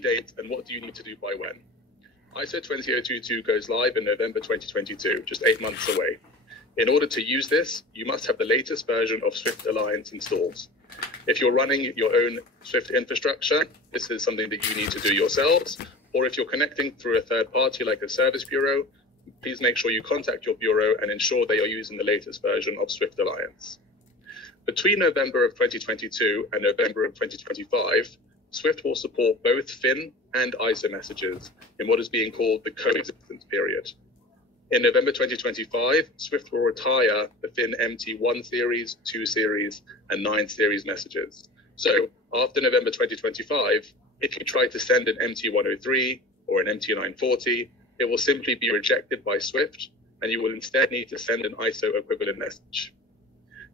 dates and what do you need to do by when. ISO-20022 goes live in November 2022, just 8 months away. In order to use this, you must have the latest version of Swift Alliance installed. If you're running your own Swift infrastructure, this is something that you need to do yourselves. Or if you're connecting through a third party like a service bureau, please make sure you contact your bureau and ensure they are using the latest version of Swift Alliance. Between November of 2022 and November of 2025, Swift will support both FIN and ISO messages in what is being called the coexistence period. In November 2025, Swift will retire the FIN MT1 series, 2 series, and 9 series messages. So after November 2025, if you try to send an MT103 or an MT940, it will simply be rejected by Swift, and you will instead need to send an ISO equivalent message.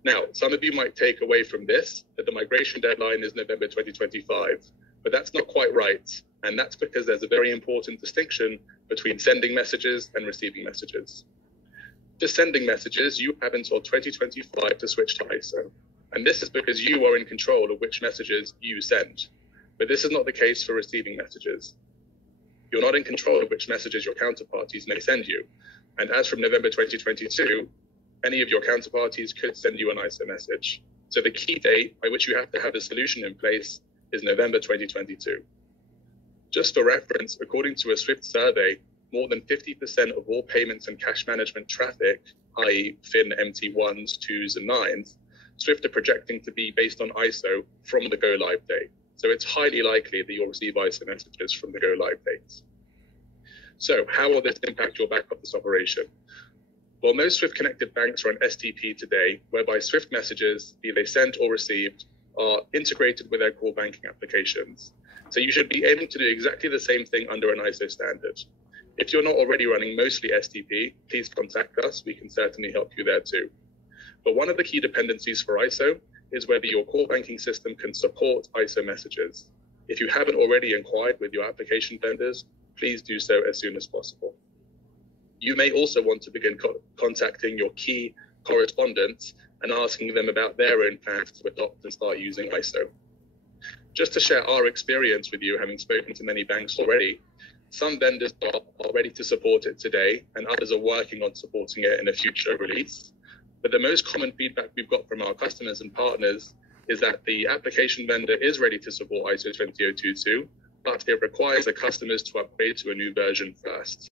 Now, some of you might take away from this that the migration deadline is November 2025, but that's not quite right. And that's because there's a very important distinction between sending messages and receiving messages. Just sending messages, you have until 2025 to switch to ISO. And this is because you are in control of which messages you send. But this is not the case for receiving messages. You're not in control of which messages your counterparties may send you. And as from November 2022, any of your counterparties could send you an ISO message. So the key date by which you have to have a solution in place is November 2022. Just for reference, according to a Swift survey, more than 50% of all payments and cash management traffic, i.e. FIN MT1s, 2s, and 9s, Swift are projecting to be based on ISO from the go-live date. So it's highly likely that you'll receive ISO messages from the go-live dates. So how will this impact your back office operation? Well, most Swift-connected banks are on STP today, whereby Swift messages, be they sent or received, are integrated with their core banking applications. So you should be aiming to do exactly the same thing under an ISO standard. If you're not already running mostly STP, please contact us. We can certainly help you there too. But one of the key dependencies for ISO is whether your core banking system can support ISO messages. If you haven't already inquired with your application vendors, please do so as soon as possible. You may also want to begin contacting your key correspondents and asking them about their own plans to adopt and start using ISO. Just to share our experience with you, having spoken to many banks already, some vendors are ready to support it today, and others are working on supporting it in a future release. But the most common feedback we've got from our customers and partners is that the application vendor is ready to support ISO 20022, but it requires the customers to upgrade to a new version first.